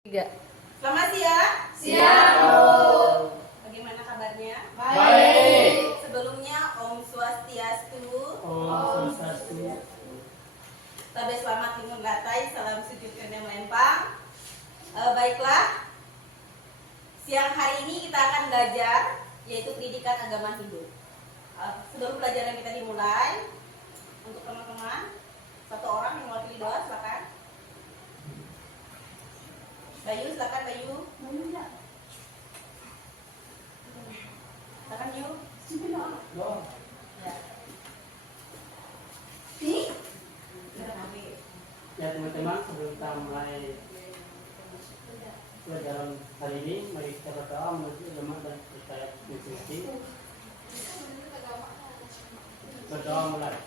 Tiga. Selamat siang. Siang, Bu. Bagaimana kabarnya? Baik. Sebelumnya Om Swastiastu. Om Swastiastu. Tabe selamat timun latai, salam sujud kendang lempang. Baiklah. Siang hari ini kita akan belajar yaitu pendidikan agama Hindu. Sebelum pelajaran kita dimulai, untuk teman-teman, satu orang yang mewakili doa, silakan. Bayu, silakan Bayu. Silakan Yu. Ya. Ini? Ya teman-teman, sebelum kita mulai pelajaran hari ini, mari kita berdoa menuju agama dan percaya institusi. Berdoa mulai.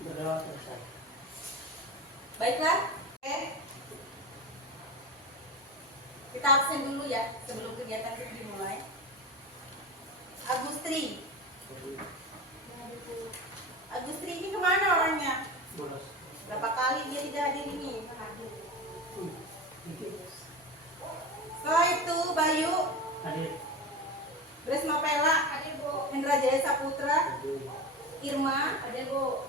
Berdoa selesai. Baiklah. Oke. Kita absen dulu ya sebelum kegiatan kita dimulai. Agustri. Agustri ini kemana orangnya? Bolos. Berapa kali dia tidak hadir ini? Setelah itu Bayu, Hadir. Grace Mapela, Hadir, Bu. Hendra Jaya Saputra, Hadir. Irma, Hadir, Bu.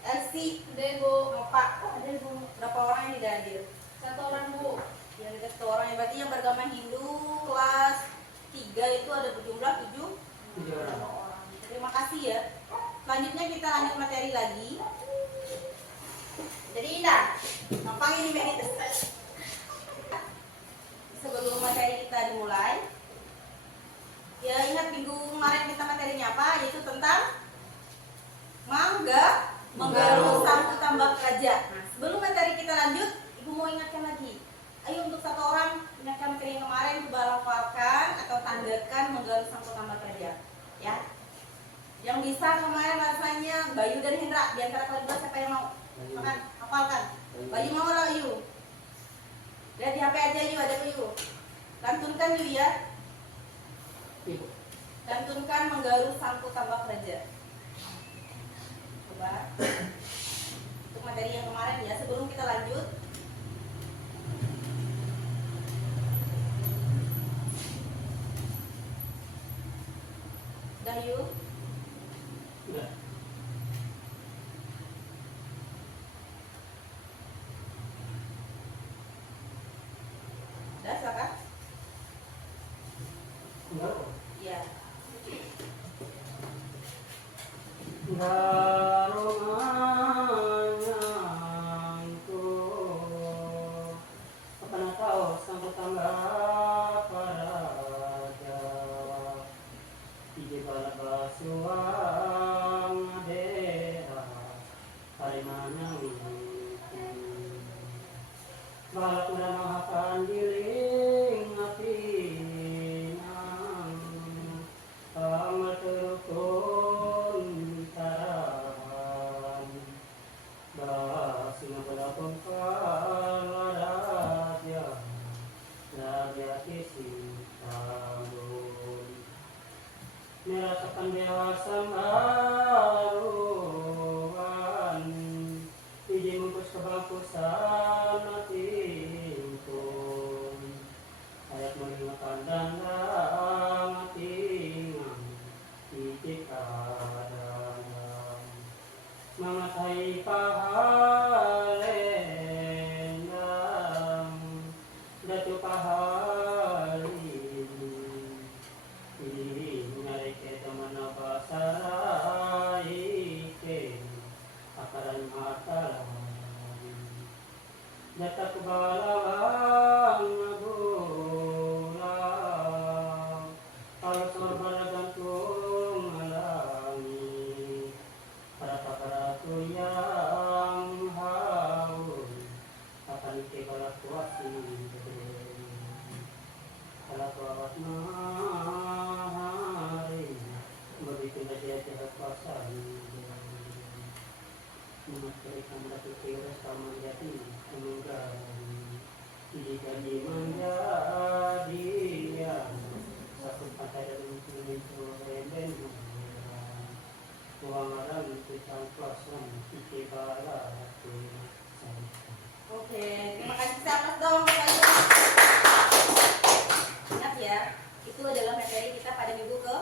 Elsie, Hadir, Bu. Nova. Hadir, Bu. Berapa orang yang tidak hadir? Satu orang, Bu. Yang ada satu orang, berarti yang beragama Hindu kelas 3 itu ada berjumlah 7 Tiga orang. orang. Terima kasih ya. Selanjutnya kita lanjut materi lagi. Jadi Indah, gampang ini meditas. Sebelum materi kita dimulai, ya ingat minggu kemarin kita materinya apa? Yaitu tentang menggaruk sangku tambak raja. Nah, sebelum materi kita lanjut, Ibu mau ingatkan lagi. Ayo untuk satu orang ingatkan materi yang kemarin, coba hafalkan atau tandakan menggaruk sangku tambak raja. Ya. Yang bisa kemarin rasanya Bayu dan Hendra. Di antara kalian berdua siapa yang mau? Makan, hafalkan. Bayu mau lah Yu. Lihat di HP aja Yu, ada Yu. Lantunkan Yu ya. Ibu. Lantunkan menggaruk sangku tambak raja. Coba. Untuk materi yang kemarin ya, sebelum kita lanjut. Udah Yu. Sudah. Udah silakan. Enggak. Iya. Garunganku apana kau sangka tangga paraja ije bala basuang dera harimanang balak namahakan giling apinang amaturukun taran basina balakong kalaraja raja kisintambun merasakan dewasa aruan iji mungkus kebangkusan matimpun ayat mengingatkan dan rangatingan iji kadang mengatai pahalendang datu pahalin ini nyari ke teman pasarai ke akaran mata data kebalawang nabulang kalau sorban gantung alangi para yang haul akan ke balakuasi kalau awat mahari begitu saja tidak kuasa memberikan batu teras sama jati semoga jadi menjadi yang satu pakai dan itu reben Tuangan kita pelasan kita lah tu. Oke, terima kasih sangat dong kepada. Ingat ya, itu adalah materi kita pada minggu ke.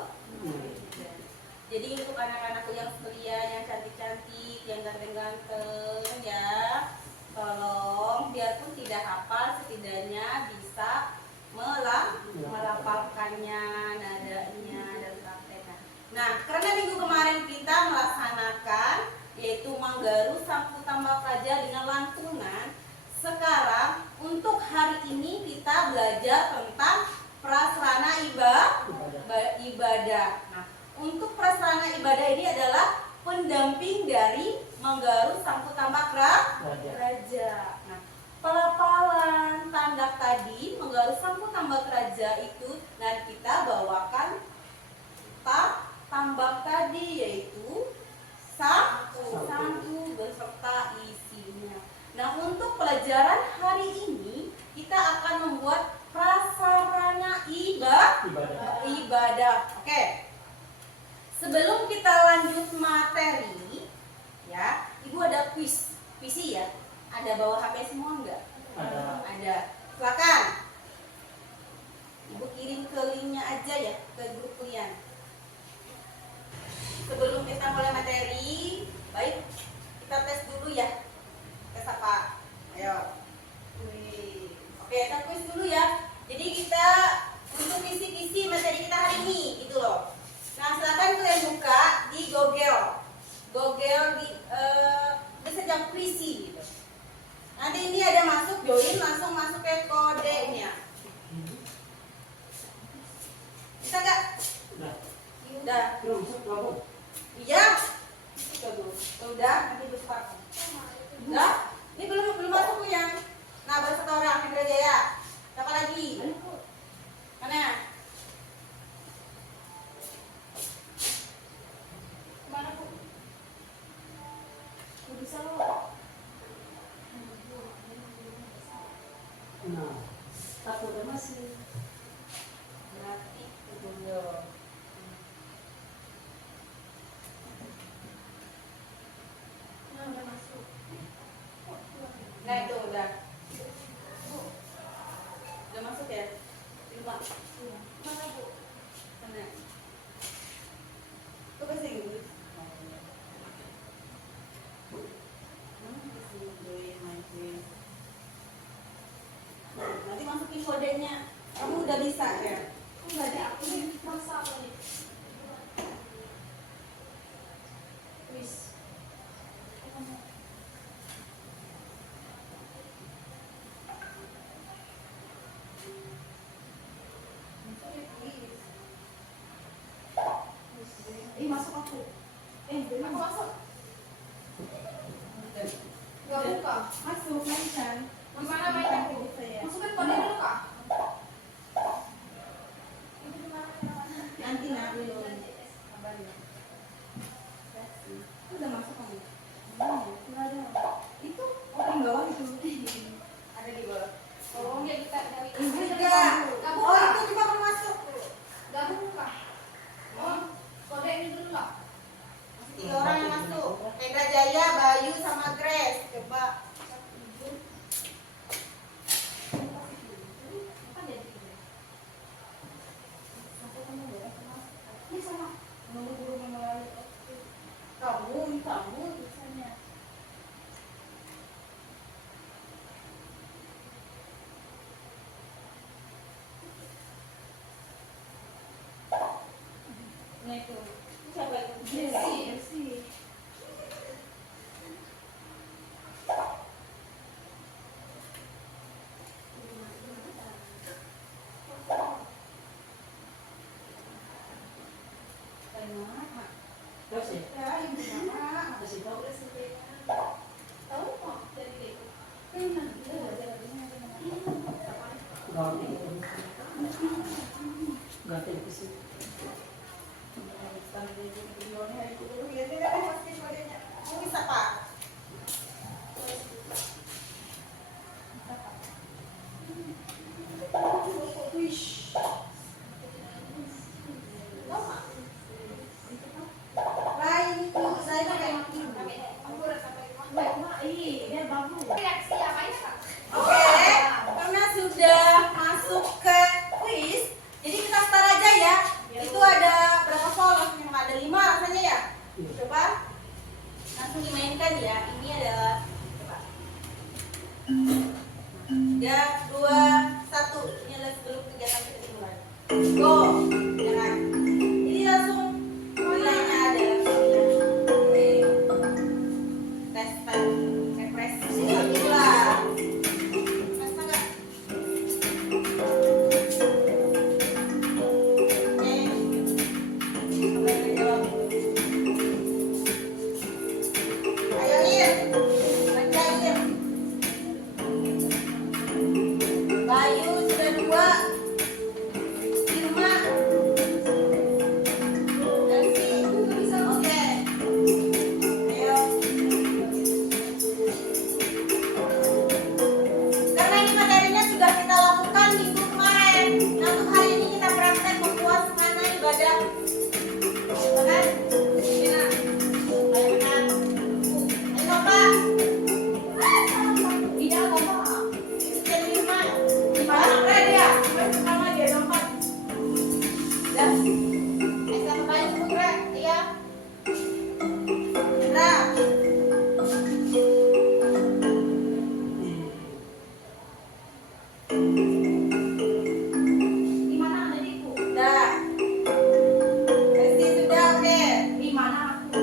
Jadi untuk anak-anakku yang setia, yang cantik-cantik, yang ganteng-ganteng ya, tolong biarpun tidak hafal setidaknya bisa melafalkannya, nadanya dan prakteknya. Nah, karena minggu kemarin kita melaksanakan yaitu menggaru Sangku Tamba Praja dengan lantunan. Sekarang untuk hari ini kita belajar tentang prasarana ibadah. Nah, untuk prasarana ibadah ini adalah pendamping dari menggaru Sangku Tamba Praja. Nah, pelafalan tanda tadi menggaru Sangku Tamba Praja itu dan kita bawakan tambak tadi yaitu sangku beserta isinya. Nah, untuk pelajaran hari ini kita akan membuat prasarana ibadah. Oke. Sebelum kita lanjut materi, ya, Ibu ada kuis, ya. Ada bawa HP semua enggak? Ada. Silakan. Ibu kirim ke linknya aja ya, ke grup kalian. Sebelum kita mulai materi, baik kita tes dulu ya. Tes apa? Ayo. Oke, kita kuis dulu ya. Jadi kita untuk kisi-kisi materi kita hari ini, gitu loh. Nah, silakan kalian buka di Google di sedang kuisi gitu. Nanti ini ada masuk join, langsung masuk ke kodenya. Bisa nggak? Udah. Iya. Udah, nanti besar. Udah? Ini belum masuk yang. Nah, baru satu orang Hendra Jaya. Siapa lagi? Mana? Mana, Bu? Bisa loh. Nah, Aku udah masih. Berarti tunggu. Udah masuk. Nah, itu udah. Udah masuk ya? Lima. Mana, Bu? Mana? Itu bahasa Inggris. Nanti masukin kodenya. Kamu udah bisa ya? Enggak ada aku masa apa nih? Wis. Masuk aku. Aku masuk. Gak buka. Masuk, mainkan. Gimana mainkan? Masukin kode dulu, Kak. Nanti dulu. Udah masuk kamu? Enggak ada. Itu di bawah itu. Ada di bawah. Oh, ya kita dari enggak. Oh, itu cuma mau masuk. Enggak buka. Oh, kode ini dulu lah. Masih 3 orang yang masuk. Hendra Jaya, Bayu sama Grace. Coba. Kamu biasanya. Nah itu siapa itu? Bersih. Ganti ke situ. Reaksi apa ini Kak? Oke, karena sudah masuk ke quiz, jadi kita start aja ya. Itu ada berapa soal? Yang ada 5 rasanya ya. Coba langsung dimainkan ya. Ini adalah coba. 3, 2, 1. Ini adalah sebelum kegiatan kita dimulai. Go, jangan. Ini langsung nilainya ada. Oke. Tes, refresh. Itulah. Rasa nggak? Oke. Coba kita jawab. Ayo Ir, baca Ir. Bayu sudah 2. Irma. Elsie. Oke. Ayo. Karena ini materinya sudah kita lakukan minggu kemarin. Nah, untuk hari ini kita praktek membuat semana ibadah. Benar? Gina. Ayo benar. Ayo Bapak. Tidak Bapak. Sekian 5. Gimana keren ya? Kemarin pertama dia nomor. Dah. Ayo sama Bayu Putra. Iya. Indra. Di mana adikku? Dah. Resti sudah oke. Di mana aku?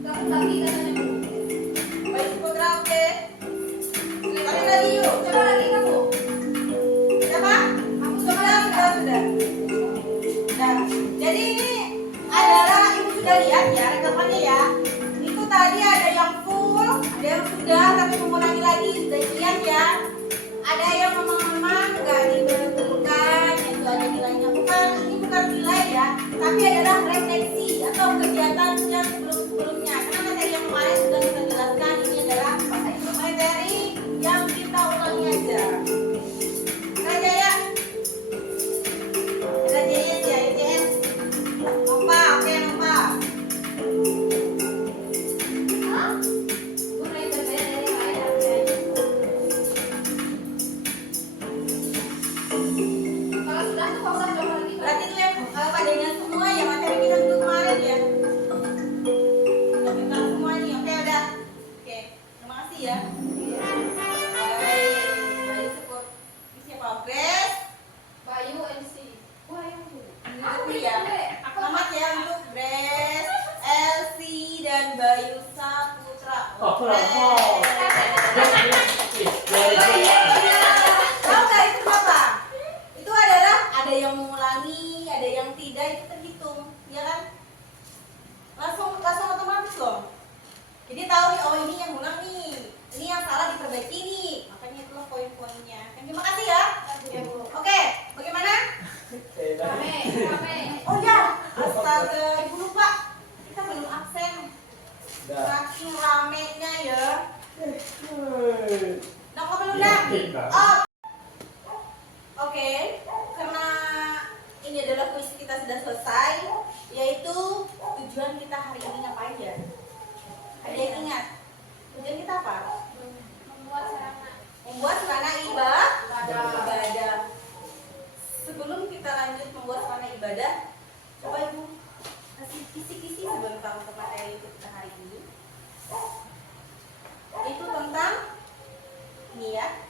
Kamu lagi katanya Bu. Bayu Putra oke. Sekali lagi yuk. Coba lagi kamu. Siapa? Aku Sudah. Nah, jadi ini adalah ibu sudah lihat ya rekamannya ya. Itu tadi ada yang full, ada yang sudah tapi mengulangi lagi sudah lihat ya. Ada yang memang nggak dibetulkan, itu ada nilainya bukan ini bukan nilai ya, tapi adalah refleksi atau kegiatan yang sebelum-sebelumnya. Karena materi yang kemarin sudah kita jelaskan ini adalah materi yang kita ulangi aja. Raja ya. Ada JS ya, JS. Nova, oke Nova. Hah? Mulai berbeda dari yang lain tapi aja. Kalau sudah tuh nggak usah coba lagi. Berarti itu yang padanya semua ya materi kita dulu kemarin ya. Tapi kalau semua nih, oke udah. Oke, terima kasih ya. Baik, support. Ini siapa? Grace. Bayu LC. Wah yang Bu. Aku ya. Selamat ya untuk Grace, Elsie dan Bayu Saputra. Oh, Oke. Tahu nggak itu apa? Itu adalah ada yang mengulangi, ada yang tidak, itu terhitung, ya kan? Langsung otomatis loh. Jadi tahu nih, oh ini yang ulang nih, ini yang salah diperbaiki nih. Makanya itulah poin-poinnya. Terima kasih ya. Ya Bu. Oke, bagaimana? Rame, rame. Oh ya, astaga, ibu lupa. Kita belum absen. Saking ramenya ya. Nak apa belum nak? Oh. Oke, karena ini adalah kuis kita sudah selesai, yaitu tujuan kita hari ini ngapain ya? Ada yang ingat? Tujuan kita apa? Membuat sarana. Membuat sarana ibadah. Sebelum kita lanjut membuat sarana ibadah, coba ibu kasih kisi-kisi sebentar untuk materi kita hari ini. Itu tentang ini ya.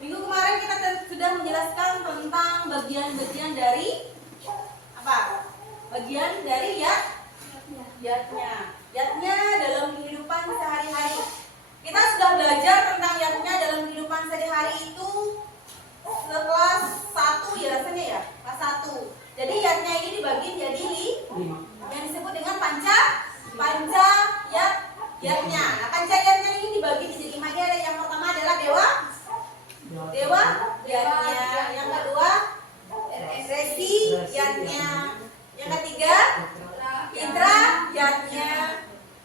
Minggu kemarin kita sudah menjelaskan tentang bagian-bagian dari apa? Bagian dari yatnya dalam kehidupan sehari-hari. Kita sudah belajar tentang yatnya dalam kehidupan sehari-hari itu kelas 1 ya rasanya ya, kelas 1. Jadi yatnya ini dibagi jadi 5 yang disebut dengan panca yatnya. Nah, panca yatnya ini dibagi jadi 5. Ini ada yang pertama adalah dewa yatnya, yang kedua resi yatnya, yang ketiga indra yatnya,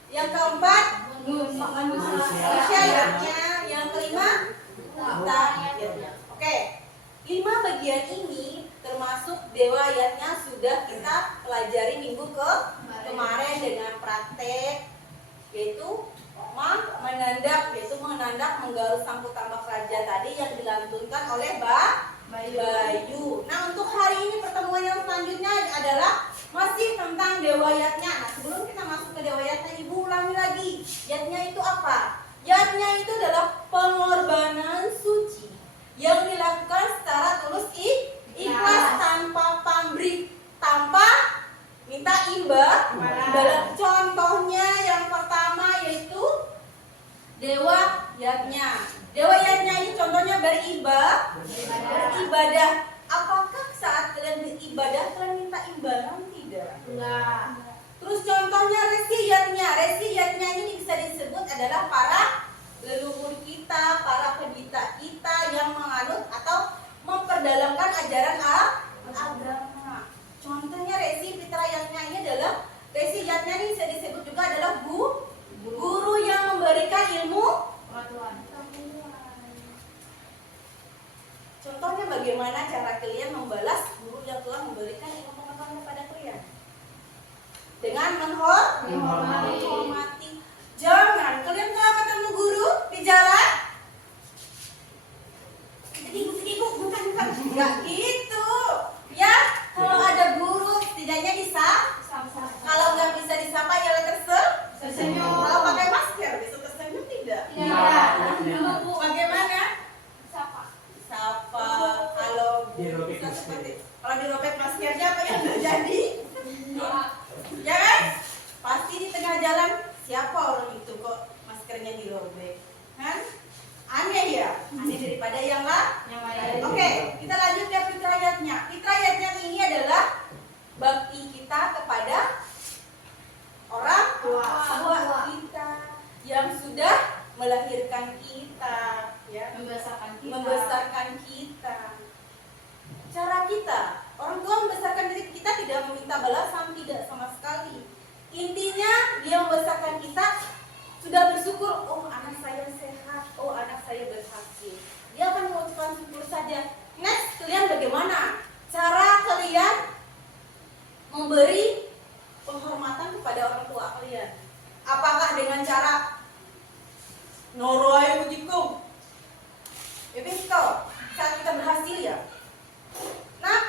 yang keempat manusia yatnya, yang kelima kita yatnya. Oke, 5 bagian ini termasuk dewa yatnya sudah kita pelajari minggu kemarin dengan praktek, yaitu menandak, yaitu menandak menggaruk sangkut tambak raja tadi yang dilantunkan oleh Bayu. Nah, untuk hari ini pertemuan yang selanjutnya adalah masih tentang dewa yatnya. Nah, sebelum kita masuk ke dewa yatnya, Ibu ulangi lagi. Yatnya itu apa? Yatnya itu adalah pengorbanan suci yang dilakukan secara tulus ikhlas tanpa pamrih, tanpa minta imbalan. Contohnya yang pertama yaitu dewa yatnya. Dewa yatnya ini contohnya beribadah. Apakah saat kalian beribadah kalian minta imbalan? Tidak. Enggak. Terus contohnya resiyatnya. Resiyatnya ini bisa disebut adalah para leluhur kita, para pendeta kita yang menganut atau memperdalamkan ajaran agama. Contohnya resi fitrayatnya ini adalah resiyatnya ini bisa disebut juga adalah guru yang memberikan ilmu Pengetahuan. Contohnya bagaimana cara kalian membalas guru yang telah memberikan ilmu pengetahuan kepada kalian? Dengan menghormati. Jangan kalian kalau ketemu guru di jalan, ibu, bukan, nggak gitu. Ya, kalau ada guru setidaknya bisa. Kalau nggak bisa disapa ya tersenyum. Kalau pakai masker bisa tersenyum tidak? Bagaimana? Sapa. Kalau bisa seperti kalau dirobek maskernya apa yang terjadi? Ya kan? Pasti di tengah jalan siapa orang itu kok maskernya dirobek? Kan? Aneh ya? Aneh daripada yang lain. Oke, kita lanjut ke fitrayatnya. Fitrayatnya ini adalah bakti kita kepada orang tua kita yang sudah melahirkan kita, ya, membesarkan kita. Cara kita, orang tua membesarkan diri kita tidak meminta balasan, tidak sama sekali. Intinya dia membesarkan kita sudah bersyukur, oh anak saya sehat, oh anak saya berhasil. Dia akan mengucapkan syukur saja. Next, kalian bagaimana? Cara kalian memberi penghormatan kepada orang tua kalian. Apakah dengan cara noroy begitu? Begitu. Saat kita berhasil ya. Nak,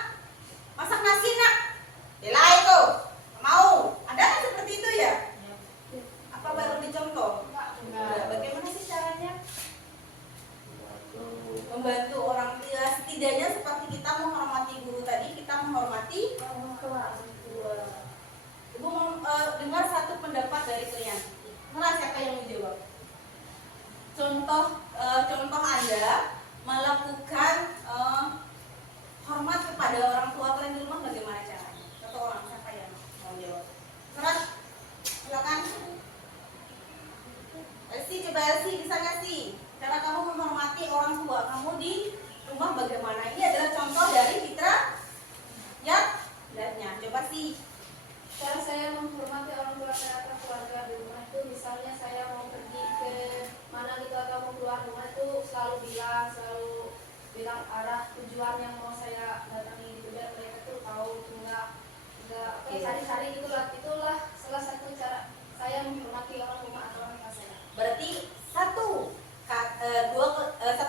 masak nasi nak. Bela itu. Mau. Ada kan seperti itu ya? Apa baru dicontoh? Bagaimana sih caranya? Membantu orang tua. Setidaknya seperti kita menghormati guru tadi, kita menghormati orang tua. Ibu mau dengar satu pendapat dari kalian. Mana siapa yang menjawab? Contoh Anda melakukan hormat kepada orang tua kalian di rumah bagaimana caranya? Satu orang siapa yang mau jawab? Serat, silakan. Elsie, coba Elsie bisa nggak sih? Cara kamu menghormati orang tua kamu di rumah bagaimana? Ini adalah contoh dari fitrayatnya. Coba sih. Cara saya menghormati orang tua saya atau keluarga di rumah itu, misalnya saya mau pergi ke mana gitu atau mau keluar rumah itu selalu bilang arah tujuan yang mau saya datangi gitu, biar mereka tuh tahu, nggak cari-cari gitulah. Itulah salah satu cara saya menghormati orang rumah atau orang tua saya. Berarti satu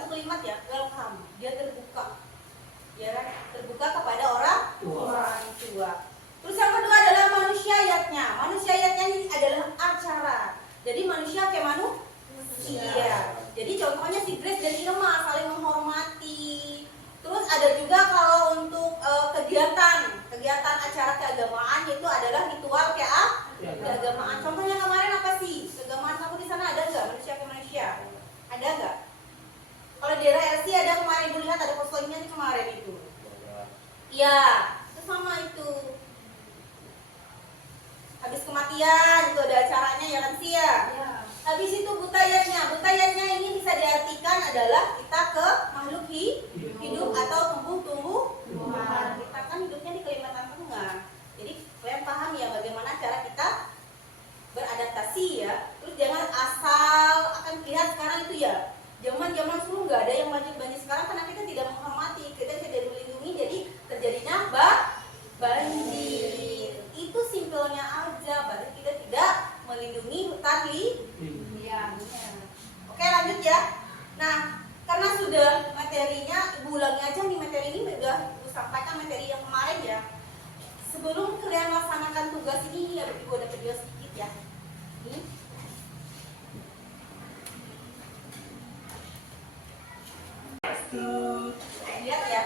kalimat ya, welcome. Dia terbuka, ya kan? Terbuka kepada orang tua. Terus yang kedua adalah manusiayatnya. Manusiayatnya ini adalah acara. Jadi manusia kayak manusia. Jadi contohnya si Grace dan Irma saling menghormati. Terus ada juga kalau untuk kegiatan acara keagamaan itu adalah ritual keagamaan. Contohnya kemarin apa sih? Keagamaan kamu di sana ada nggak? Manusia ke manusia? Ada nggak? Kalau di daerah LC ada kemarin, ibu lihat ada posternya kemarin itu. Iya, itu sama itu. Habis kematian itu ada acaranya ya kan sih ya? Ya. Habis itu butayatnya. Butayatnya ini bisa diartikan adalah kita ke makhluk hidup atau tumbuh-tumbuhan. Kita kan hidupnya di Kalimantan Tengah. Jadi kalian paham ya bagaimana cara kita beradaptasi ya. Terus jangan asal akan lihat sekarang itu ya. Zaman dulu nggak ada yang banjir sekarang karena kita tidak menghormati, kita tidak melindungi, jadi terjadinya banjir. Itu simpelnya aja, berarti kita tidak melindungi hutan video sedikit ya. Ini. Lihat ya.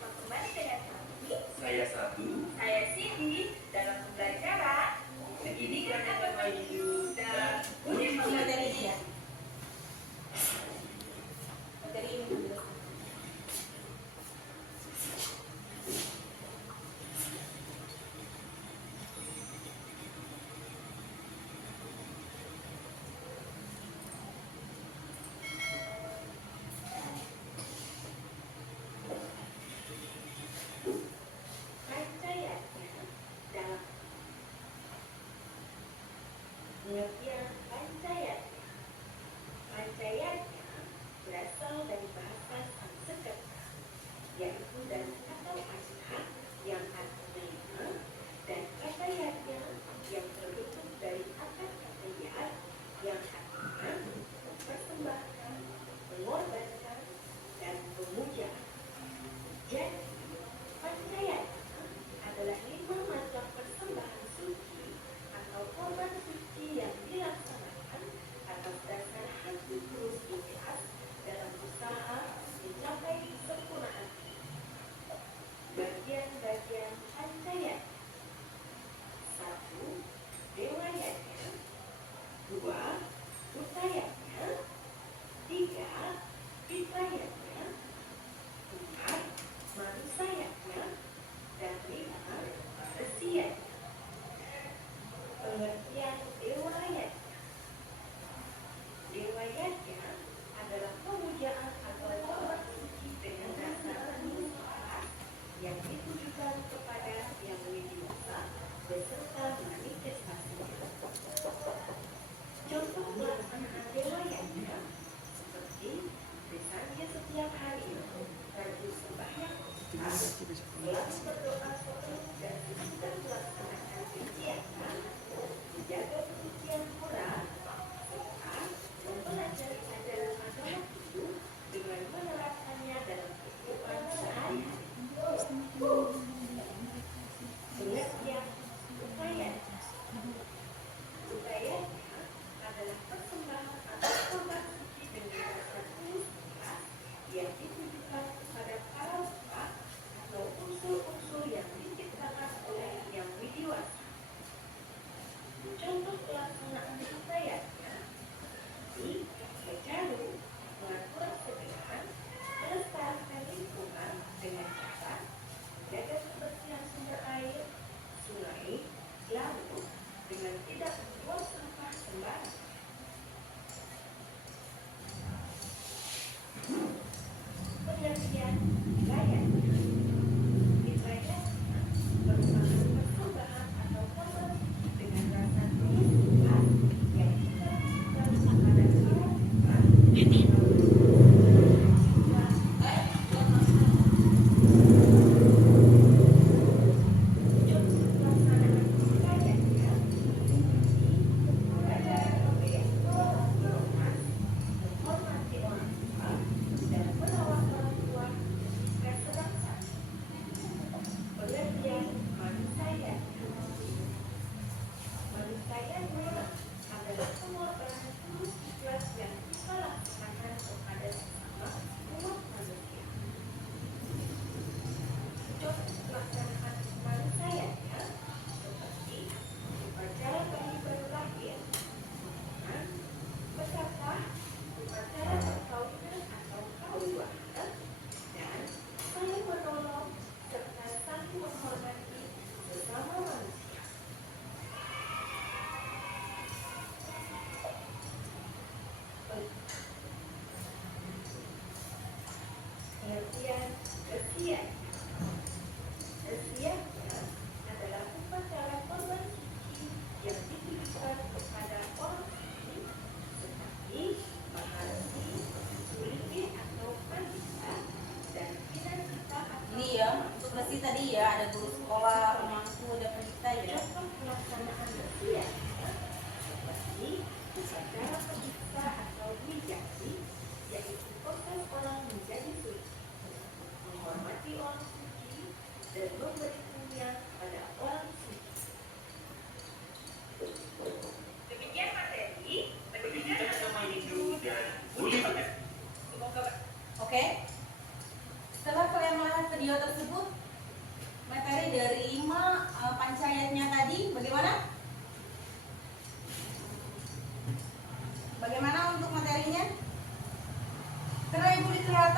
Kembali dengan kami. Saya Satu. Saya Cindy dalam pembelajaran pendidikan dan maju dan materi ini ya. Materi ini dulu. Pengertian pancayat. Pancayatnya berasal dari bahasa Sanskerta, yaitu dari kata panca yang artinya lima dan kata yatnya yang terbentuk dari akar kata yat yang artinya mempersembahkan, mengorbankan, dan memuja. Jadi, pancayatnya adalah 5 macam persembahan suci atau korban suci yang dilaksanakan atas dasar hati tulus ikhlas dalam usaha mencapai kesempurnaan. Bagian-bagian pancayat. 1. Dewayatnya. 2. Utayatnya. 3. Fitrayatnya. 4. Manusayatnya. Dan 5. Resiyatnya. Pengertian dewayat. Dewayatnya adalah pemujaan atau korban suci dengan dasar ikhlas yang ditujukan kepada yang lebih dewasa beserta manifestasinya. Contoh pelaksanaan dewayatnya seperti misalnya setiap hari rajin sembahyang, selalu berdoa sebelum dan sesudah melaksanakan kegiatan, menjaga kesucian Quran, serta mempelajari ajaran agama itu dengan menerapkannya dalam kehidupan sehari-hari. Pengertian upaya. Upayanya adalah persembahan atau korban suci dengan dasar tulus ikhlas yang ditujukan kepada para lupa atau unsur-unsur yang diciptakan oleh yang widiwasa. Contoh pelaksanaan upayanya seperti berjalu, mengatur segera, melestarikan lingkungan dengan cara menjaga kebersihan sumber air, sungai, laut dengan tidak membuang sampah sembarangan. Pengertian wilayahnya. Wilayahnya merupakan persembahan atau korban suci dengan rasa tulus ikhlas yang ditujukan kepada para umat. Contoh pelaksanaan wilayahnya seperti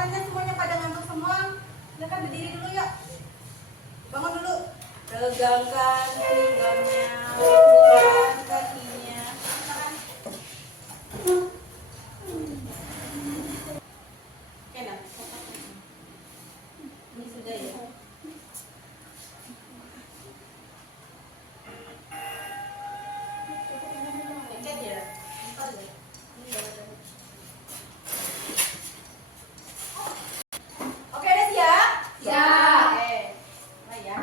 Katanya semuanya pada ngantuk semua. Silakan berdiri dulu yuk. Bangun dulu. Regangkan pinggangnya, tegakkan kakinya. Silakan. Enak. Ini sudah ya. Lengket ya. Bentar ya. Ini udah ada. Oke, udah siap? Siap. Oke. Mulai ya.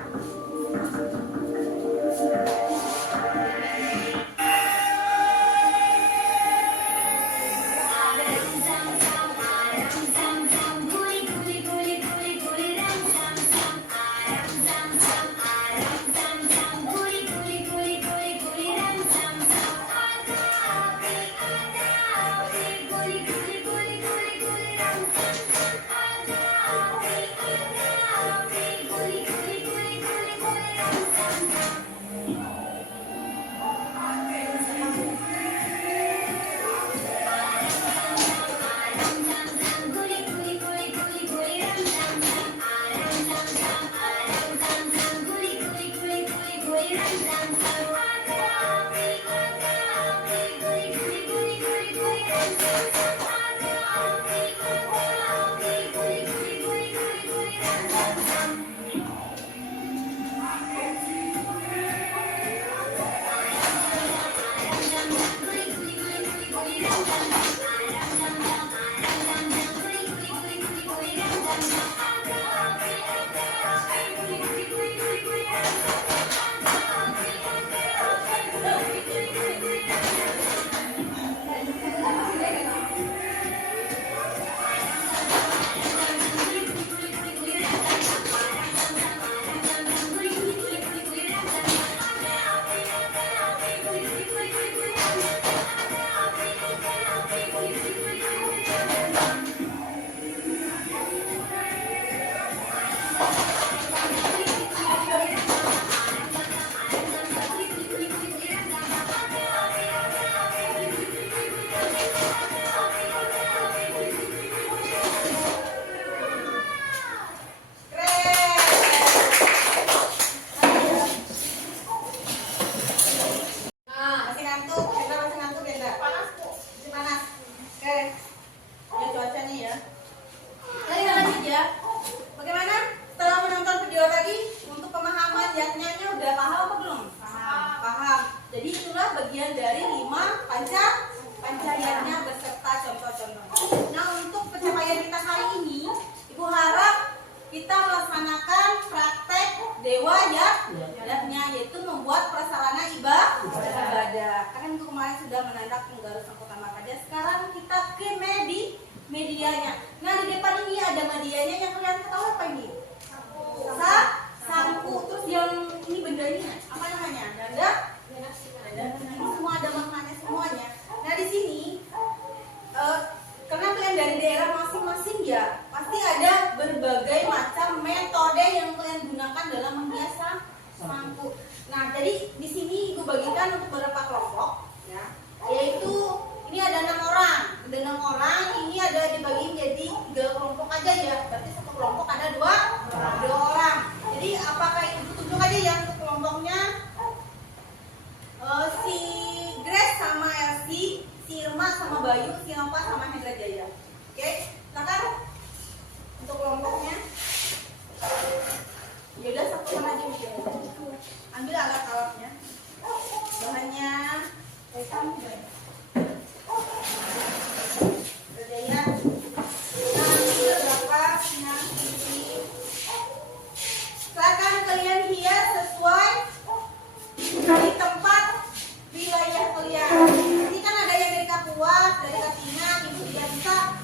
Nah, Masih ngantuk? Kendra masih ngantuk Kendra? Panas Bu. Masih panas? Oke. Ya cuaca nih ya. Kita lanjut ya. Bagaimana? Setelah menonton video tadi, untuk pemahaman yatnya udah paham apa belum? Paham. Jadi itulah bagian dari 5 pancayatnya beserta contoh-contoh. Nah, untuk pencapaian kita hari ini, Ibu harap kita melaksanakan praktek dewa yatnya, yaitu membuat prasarana ibadah. Kan itu kemarin sudah menandak menggaruk sangkutan makanya. Sekarang kita ke medianya. Nah, di depan ini ada medianya, yang kalian tahu apa ini? Sangku. Terus yang ini bendanya apa namanya? Dada. Ini semua ada maknanya semuanya. Nah, di sini karena kalian dari daerah masing-masing ya, pasti ada berbagai macam metode yang kalian gunakan dalam menghias sangku. Nah, jadi di sini Ibu bagikan untuk beberapa kelompok, ya, yaitu ini ada 6 orang. Ada 6 orang, ini ada dibagi menjadi 3 kelompok aja ya. Berarti satu kelompok ada dua orang. Jadi apakah Ibu tunjuk aja ya untuk kelompoknya? Si Grace sama Elsie, si Irma sama Bayu, si Nova sama Hendra Jaya. Oke, silakan untuk kelompoknya. Ya udah satukan aja video. Ambil alat-alatnya. Bahannya Jaya. Ambil berapa? Silakan kalian hias sesuai di tempat wilayah kalian. Ini kan ada yang dari Kapuas, dari Katingan, Ibu tidak bisa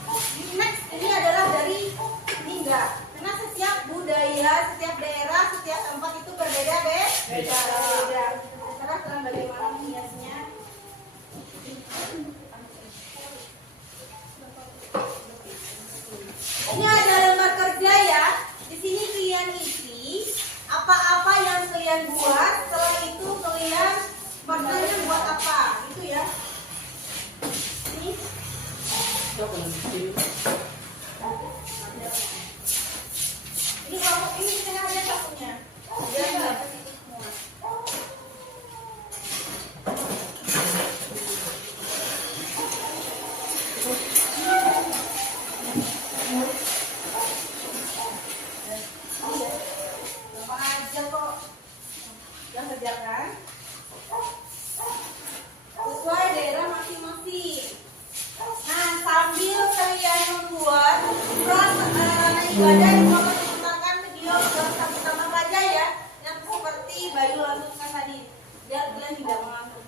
Itu ada yang mau menunjukkan video satu tambah aja ya, yang seperti Bayu lakukan tadi. Biar kalian tidak mengantuk.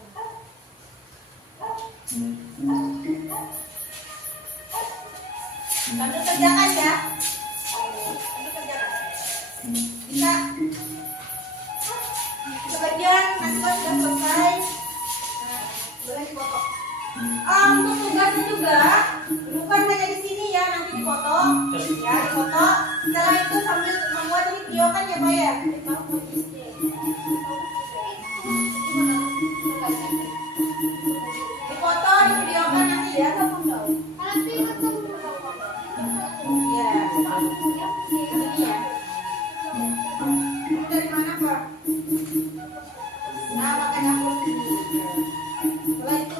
Sambil kerjakan ya. Sambil kerjakan. Bisa. Sebagian nanti kalau sudah selesai, boleh dipoto. Untuk tugasnya juga bukan hanya di sini ya, nanti dipoto, ya dipoto. Setelah itu sambil membuat ini video kan ya Pak ya. Dipoto, di video kan nanti ya. Ya, ini ya. Ini dari mana Pak? Nah, makanya aku setelah itu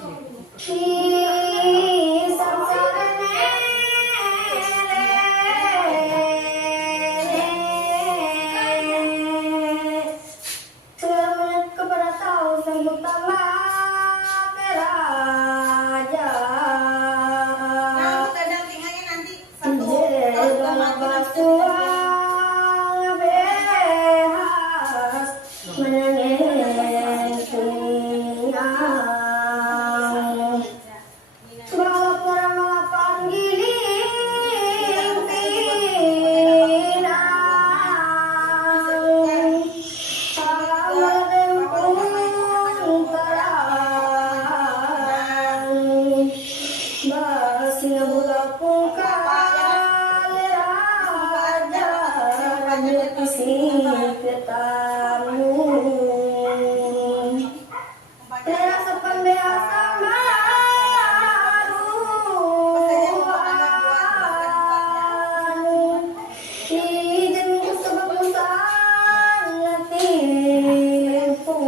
kepada kau sang utama raja. nah untuk dadang tinggalnya nanti satu terus Dalam mati basuang behas menangis singang. Kalau perang melapan giling pinang, salam berempung terang, basnya budak pungkal raja, raja pusing ketamu. Terasa pembeasan baruan, izin sebab sangat tipu.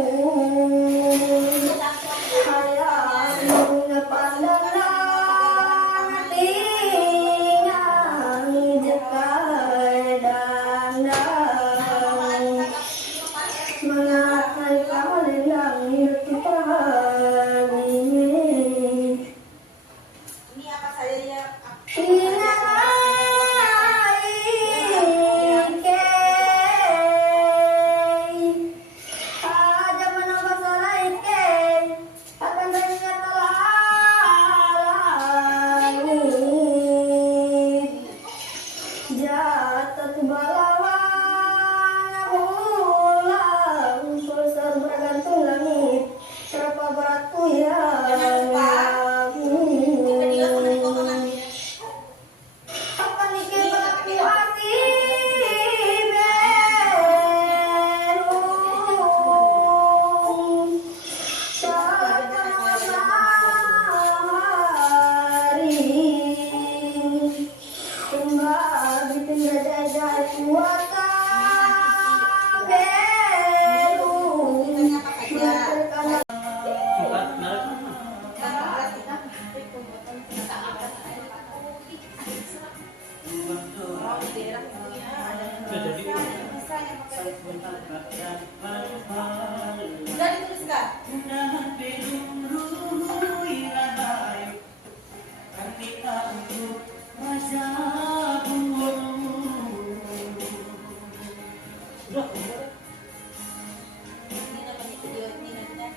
Hayangnya pandangan tinggal jekai dandang, mengakai kau lendang hidup ini. ini apa saja ya? Jatuh balawan ulang, pulsar bergantung langit, berapa beratku yang Jangan lupa video sama dipoto nanti ya. apa nikah berlaku hati berung, saat matahari kembali tinggal jajah kuatan berung. Ditanya apa saja. Empat, narik. Jadi Sudah dituliskan. Ini namanya video ini nantinya.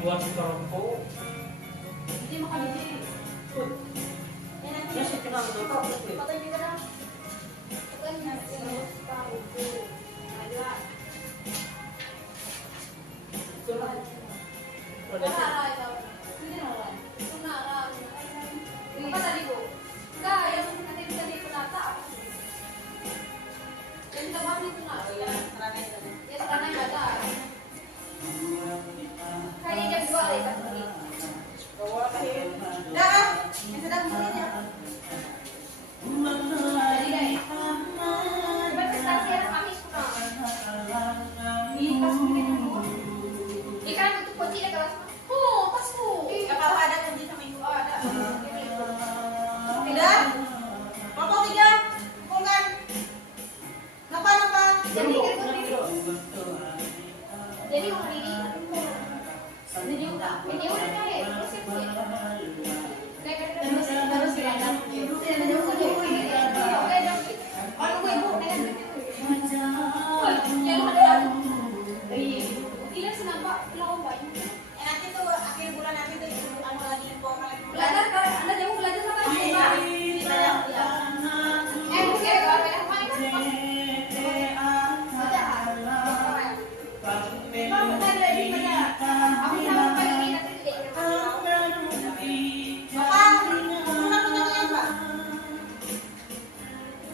membuat kerupuk. Jadi makan ini. Enak Ya sih kenal betul. Foto juga dong. Bukan yang tahu tuh. Ada. Itulah. Nara itu. Ini nara. Itu nara. Apa tadi bu? Enggak, yang nanti bisa dipenata. Yang kita bahas itu nara. Oh ya, terang itu. Ya karena ada. Kayak jam 2 deh kan tadi. Dah, yang sedang bunyinya. Jadi deh. Berprestasi ya kami suka. Ini pas bikin aku. Ikan tutup kunci deh kelas. Oh, tasku. Gak apa-apa, ada kunci sama ibu. Oh, ada. Udah? Kelompok 3, kumpulkan. Napa? Jadi jadi mau hari ini. Ini udah deh. Terus ya. Terus silakan. Nanti tuh akhir bulan nanti tuh anu lagi info lagi. Bapak, punya apa?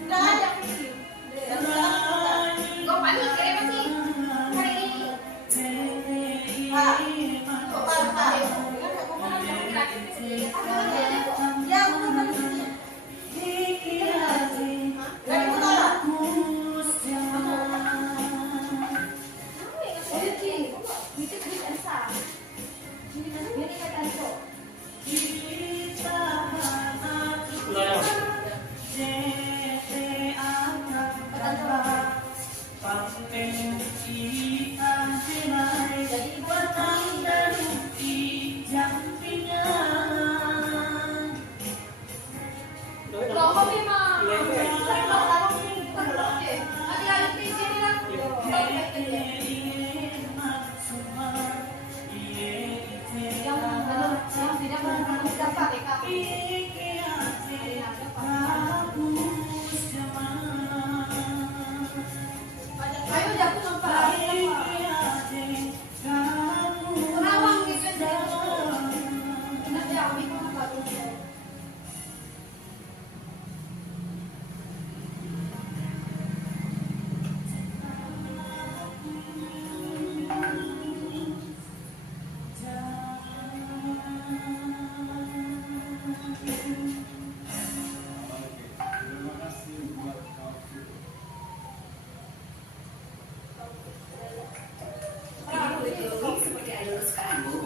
Udah ada. Pak, lupa. Ya, udah maksudnya. Dari utara. Ayo jago nampak. Kenawang gitu deh. Nanti aku ikut nampak dulu. Seperti air kesukaanmu.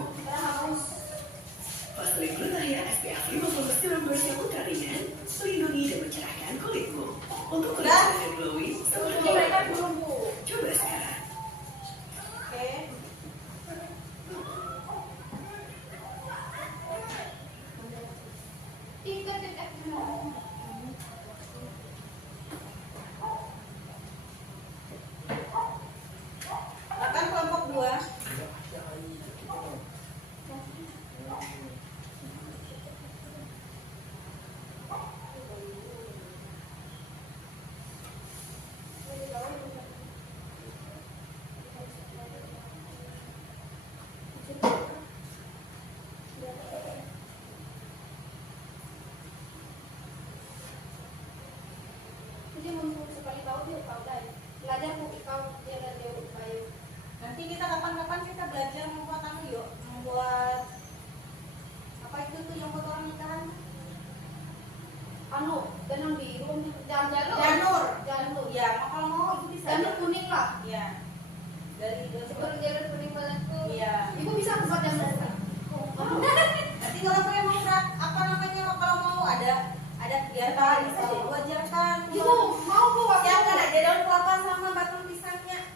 Vaseline Blue Naya SPF 50 dengan bersih ultra ringan, melindungi dan mencerahkan kulitmu. Untuk kulit yang glowing, Ini mereka belum bu. coba sekarang. Oke. Ikut dekat. Akan kelompok 2. Jadi mau sekali tahu dia tahu deh. Belajar bu kau dia dan dia baik. Nanti kita kapan-kapan kita belajar membuat anu yuk, membuat apa itu tuh yang buat orang nikahan? Anu, benang biru, Janur. janur. Ya, kalau mau ibu bisa. Janur kuning lah. Ya. Dari Seperti janur kuning banget tuh. Iya. Ibu bisa buat janur. Nanti kalau kalian mau apa namanya kalau mau ada kegiatan bisa jadi buat ajarkan. Ibu mau bu waktu Siapkan aja daun kelapa sama batang pisangnya.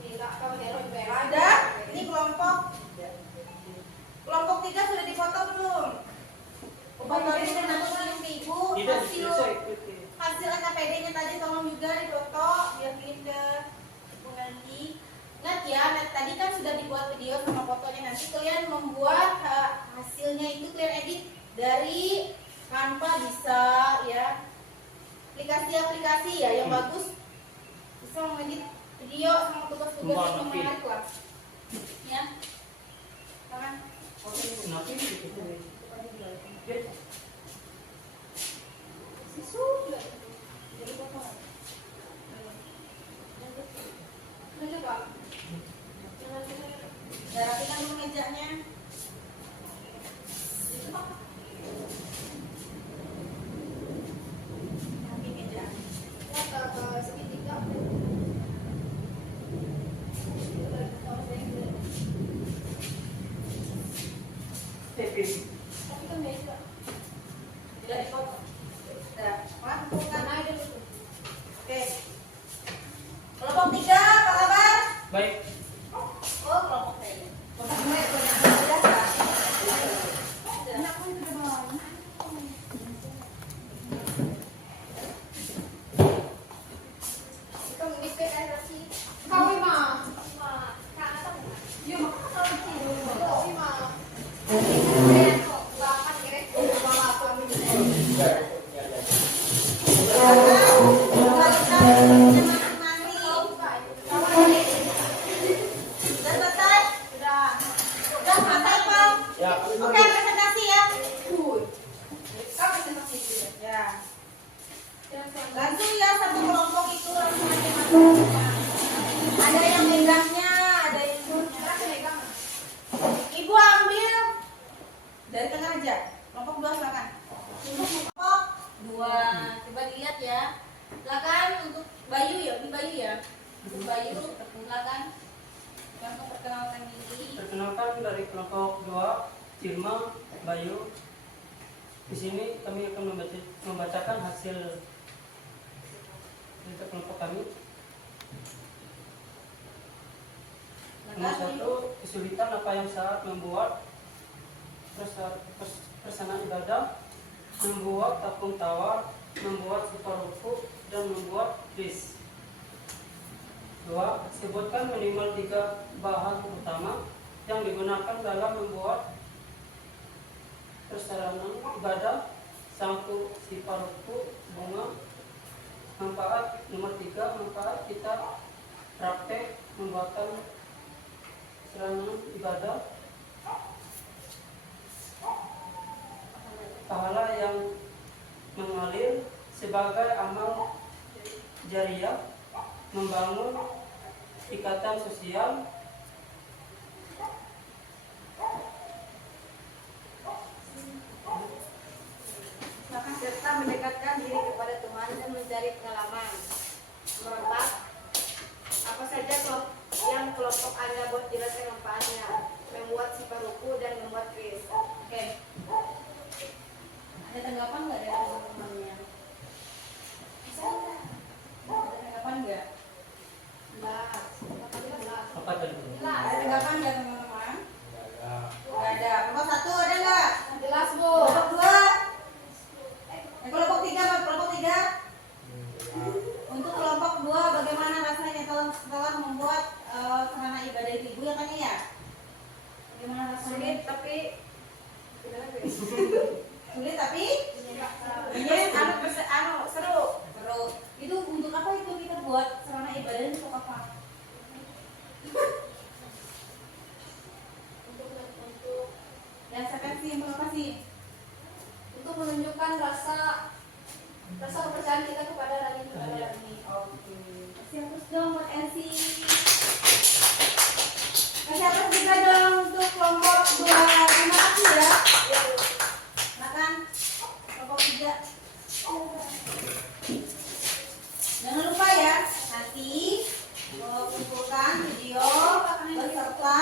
Tidak, kamu jangan bela. Ada? Ini kelompok 3 sudah difoto belum? Fotonya nanti kirim ke ibu. Tidak bisa ikuti. Hasil NKPD-nya tadi tolong juga difoto biar kirim ke ibu nanti. Ingat ya, tadi kan sudah dibuat video sama fotonya. Nanti kalian membuat hasilnya itu kalian edit dari Canva bisa ya. Aplikasi-aplikasi ya yang bagus bisa mengedit video sama tugas-tugas yang menarik lah. Ya. Tangan. Kenapa gitu? Sudah. Jadi foto. Lanjut Pak. Rapikan dulu mejanya. Rapi meja. Segitiga. Tapi Tapi kan beda. Tidak dipotong. Sudah. Masukkan. Karena ada dulu. Oke. Kelompok 3, apa kabar? baik. Oh, kelompok 3. Kelompok 2 sudah kan? Anak pun sudah bangun. Ito ngisip ay rasi. Kawi ma. Yo makakaw si. Kawi ma. Lakan direct mga kami dito. Sudah selesai? Sudah. Sudah selesai, Pak? Ya, Oke, presentasi ya. Uy. Kami sa sisi. Ya. Yan sa Langsung ya satu kelompok itu langsung aja masuknya. Ada yang megangnya, ada yang megang. Ibu ambil dari tengah aja. Kelompok 2 silakan. Kelompok 2. Coba dilihat ya. Silakan untuk Bayu ya, ini Bayu ya. Untuk Bayu, silakan. Langsung perkenalkan diri. perkenalkan dari kelompok 2, Cirma, Bayu. Di sini kami akan membacakan hasil untuk kelompok kami. Nomor Silakan. 1, kesulitan apa yang saat membuat persanaan ibadah, membuat tapung tawar, membuat superruku, dan membuat kris. 2. Sebutkan minimal 3 bahan utama yang digunakan dalam membuat perseratan ibadah, sangku, siparuku, bunga. Manfaat nomor 3, manfaat kita praktek membuatkan serangan ibadah. Pahala yang mengalir sebagai amal jariah, membangun ikatan sosial. Maka serta mendekatkan diri kepada Tuhan dan mencari pengalaman. Nomor 4, apa saja yang kelompok Anda buat jelaskan manfaatnya, membuat siparuku dan membuat kris. Oke. Ada tanggapan nggak dari teman-temannya? Ada tanggapan nggak? Jelas. Apa tadi? Ada tanggapan nggak teman-teman? Nggak ada. Kelompok 1 ada nggak? Jelas Bu. Kelompok 2? Kelompok 3, kelompok 3. Untuk kelompok 2 bagaimana rasanya setelah membuat sarana ibadah itu? Ibu yang tanya ya? Bagaimana rasanya? Sulit tapi Sulit tapi seru. Seru. Itu untuk apa itu kita buat sarana ibadah itu untuk apa? untuk Dan saya kasih apa sih? untuk menunjukkan rasa kepercayaan kita kepada Raja ini. Oke. Kasih hapus dong buat Elsie. Kasih hapus juga dong untuk kelompok 2. Terima kasih ya. Makan kelompok 3. Jangan lupa ya, nanti kumpulkan video beserta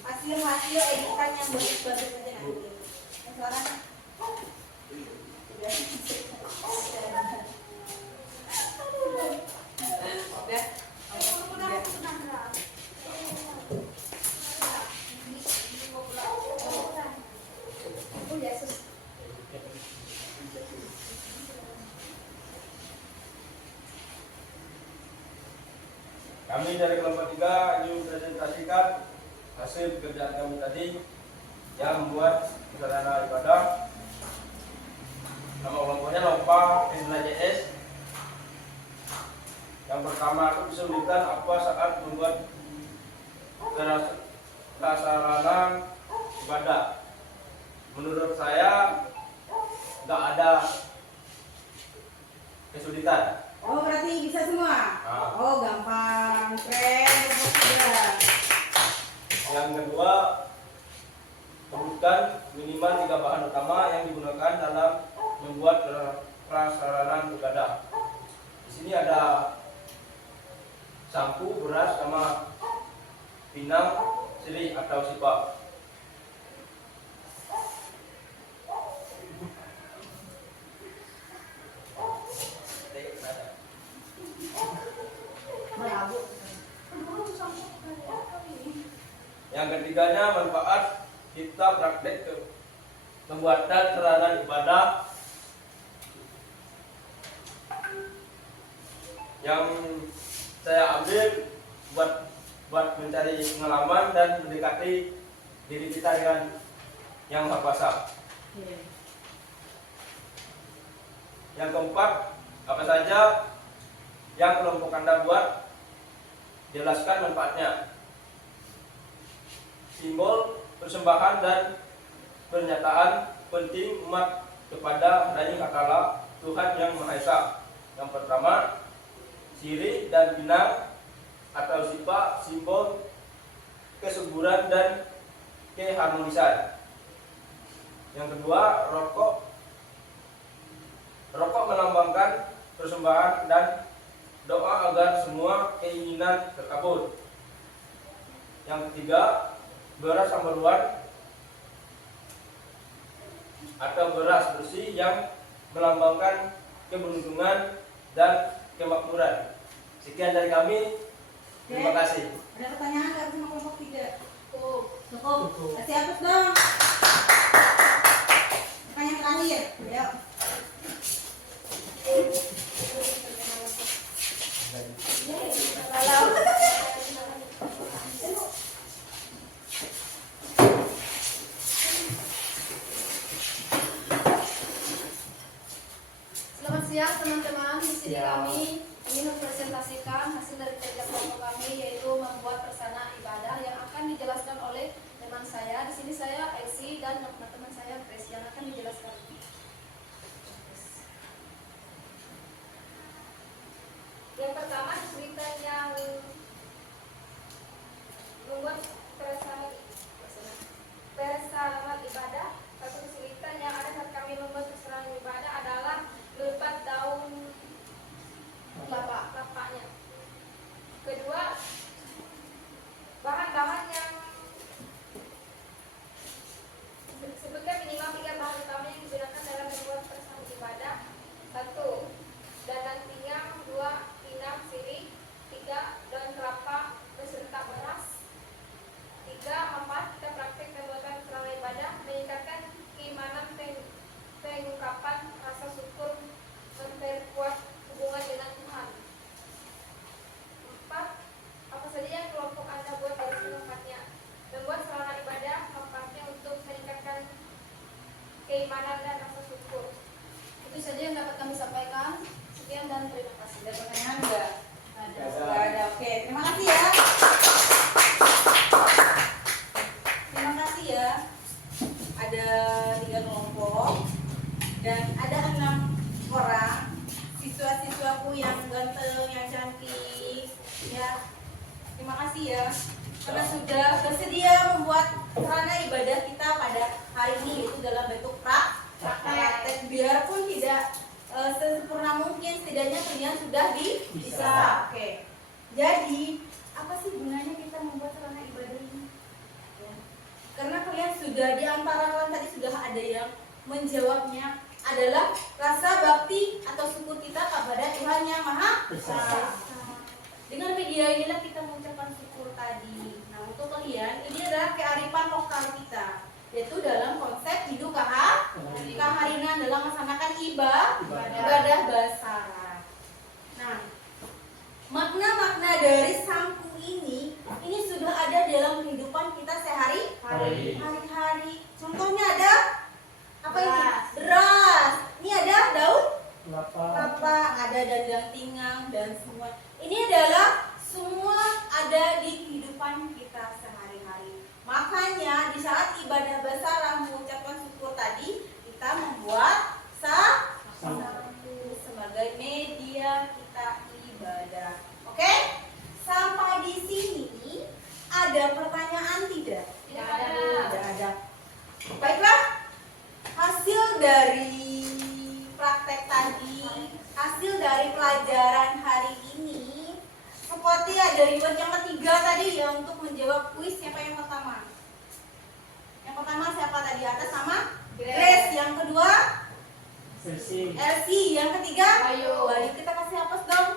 hasil editan yang Kami dari kelompok 3 ingin presentasikan hasil pekerjaan kami tadi yang membuat sarana ibadah. Nama kelompoknya Lompa Indra JS. Yang pertama itu kesulitan apa saat membuat prasarana ibadah. Menurut saya nggak ada kesulitan. Oh, berarti bisa semua? Nah. Oh, gampang. Keren. Yang kedua, sebutkan minimal 3 bahan utama yang digunakan dalam membuat prasarana ibadah. Di sini ada sampo, beras, sama pinang, sirih atau sipap. Yang ketiganya, manfaat kita praktek ke pembuatan sarana ibadah yang saya ambil buat mencari pengalaman dan mendekati diri kita dengan yang Maha Kuasa. Yang keempat, apa saja yang kelompok Anda buat, jelaskan manfaatnya. Simbol, persembahan, dan pernyataan penting umat kepada Hadani Hakala Tuhan Yang Maha Esa. Yang pertama, sirih dan pinang atau sifat simbol kesuburan dan keharmonisan. Yang kedua, rokok melambangkan persembahan dan doa agar semua keinginan terkabul. Yang ketiga, beras sambaluan atau beras bersih yang melambangkan keberuntungan dan kemakmuran. Sekian dari kami. Terima kasih. Ada pertanyaan nggak sama kelompok 3? Cukup. Kasih hapus dong. Pertanyaan terakhir. Ayo. Selamat siang teman-teman. Di sini kami ingin mempresentasikan hasil dari kerja kelompok kami, yaitu membuat persana ibadah yang akan dijelaskan oleh teman saya. Di sini saya Elsie dan teman-teman saya Grace yang akan dijelaskan. Yang pertama, cerita yang membuat persana ibadah. Satu kesulitan yang ada saat kami membuat persana ibadah adalah lebat daun kelapanya. Kedua, bahan-bahan yang sebutkan minimal 3 bahan utama yang digunakan dalam membuat persana ibadah. 1. Danan pinggang. 2. Pinang sirih. 3. Daun kelapa beserta beras. 3. Manfaat kita praktek pembuatan persana ibadah: meningkatkan keimanan, pengungkapan rasa syukur, memperkuat hubungan dengan Tuhan. 4. Apa saja yang kelompok Anda buat dari manfaatnya? Membuat sarana ibadah manfaatnya untuk meningkatkan keimanan dan rasa syukur. Itu saja yang dapat kami sampaikan. Sekian dan terima kasih. Ada pertanyaan nggak? Ada. Nggak ada. Oke, terima kasih ya. Terima kasih ya. Ada 3 kelompok dan ada 6 orang siswa-siswaku yang ganteng, yang cantik ya. Terima kasih ya karena sudah bersedia membuat sarana ibadah kita pada hari ini, yaitu dalam bentuk praktek. Biarpun tidak sesempurna mungkin, setidaknya kalian sudah bisa. Oke. Jadi apa sih gunanya kita membuat sarana ibadah ini? Ya. Karena kalian sudah, di antara kalian tadi sudah ada yang menjawabnya adalah rasa bakti atau syukur kita kepada Tuhan Yang Maha Esa. Dengan media inilah kita mengucapkan syukur tadi. Nah, untuk kalian ini adalah kearifan lokal kita, yaitu dalam konsep hidup kaharinan dalam melaksanakan ibadah bahasa. Nah, makna-makna dari sampo ini sudah ada dalam kehidupan kita Hari. hari-hari. Contohnya ada apa ini? Beras. Beras. Ini ada daun Kelapa. ada dandang tingang dan semua. Ini adalah semua ada di kehidupan kita sehari-hari. Makanya di saat ibadah basarah mengucapkan syukur tadi, kita membuat sampo sebagai media kita ibadah. Oke? Sampai di sini ada pertanyaan tidak? Tidak ada. Tidak ada. Baiklah, hasil dari praktek tadi, hasil dari pelajaran hari ini, seperti ada reward yang ketiga tadi ya untuk menjawab kuis. Siapa yang pertama? Yang pertama siapa tadi? Atas sama Grace. Yang kedua Versi. Elsie. Yang ketiga Bayu. Bayu. Kita kasih hapus dong.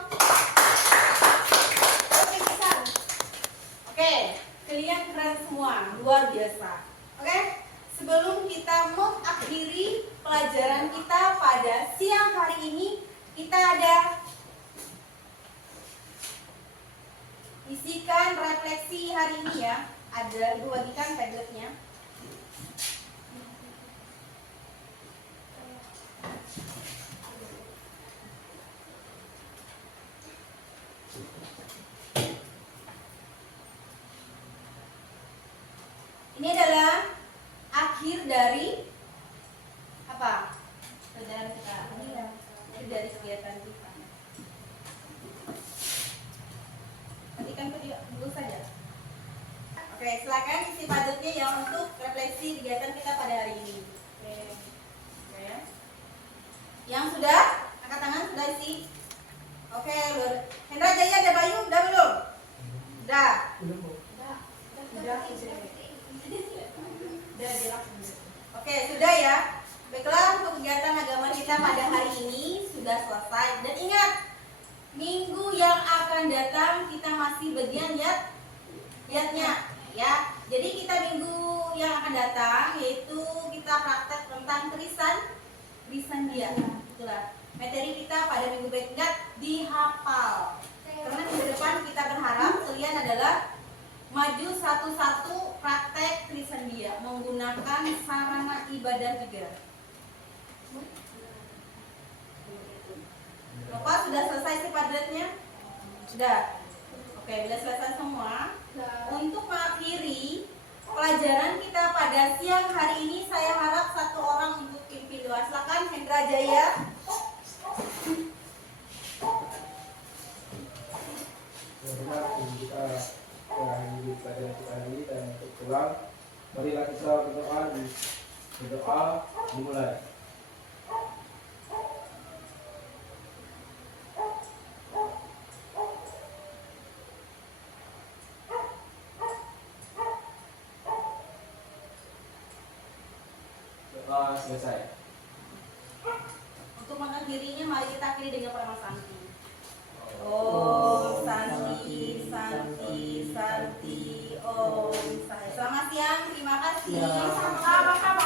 Oke, bisa. Oke, kalian keren semua, luar biasa. Oke, sebelum kita mengakhiri pelajaran kita pada siang hari ini, kita ada isikan refleksi hari ini ya. Ada Ibu bagikan tabletnya. Ini adalah akhir dari apa? Pelajaran kita. Iya, akhir dari kegiatan kita. Nantikan dulu saja. Oke, silakan isi padatnya ya untuk refleksi kegiatan kita pada hari ini. Oke. Yang sudah angkat tangan sudah isi. Oke, Hendra Jaya ada Bayu udah belum? Udah. Oke, sudah ya. Baiklah, untuk kegiatan agama kita pada hari ini sudah selesai. Dan ingat, minggu yang akan datang kita masih bagian lihatnya ya. Jadi kita minggu yang akan datang yaitu kita praktek tentang tulisan dia. Itulah materi kita pada minggu berikutnya dihafal. Karena minggu depan kita berharap kalian adalah maju satu-satu praktek tulisan dia menggunakan sarana ibadah juga. Bapak sudah selesai sih padatnya? Sudah. Oke, sudah selesai semua. Untuk mengakhiri pelajaran kita pada siang hari ini, saya harap satu orang untuk pimpin doa. Silakan Hendra Jaya. Kita mengakhiri pelajaran kita ini dan untuk pulang, marilah kita berdoa dimulai. Doa selesai. Untuk mengakhirinya, mari kita akhiri dengan permohonan santi. Om Santi, Santi, Santi, Om Santi. Selamat siang, terima kasih. Ya. Sama-sama.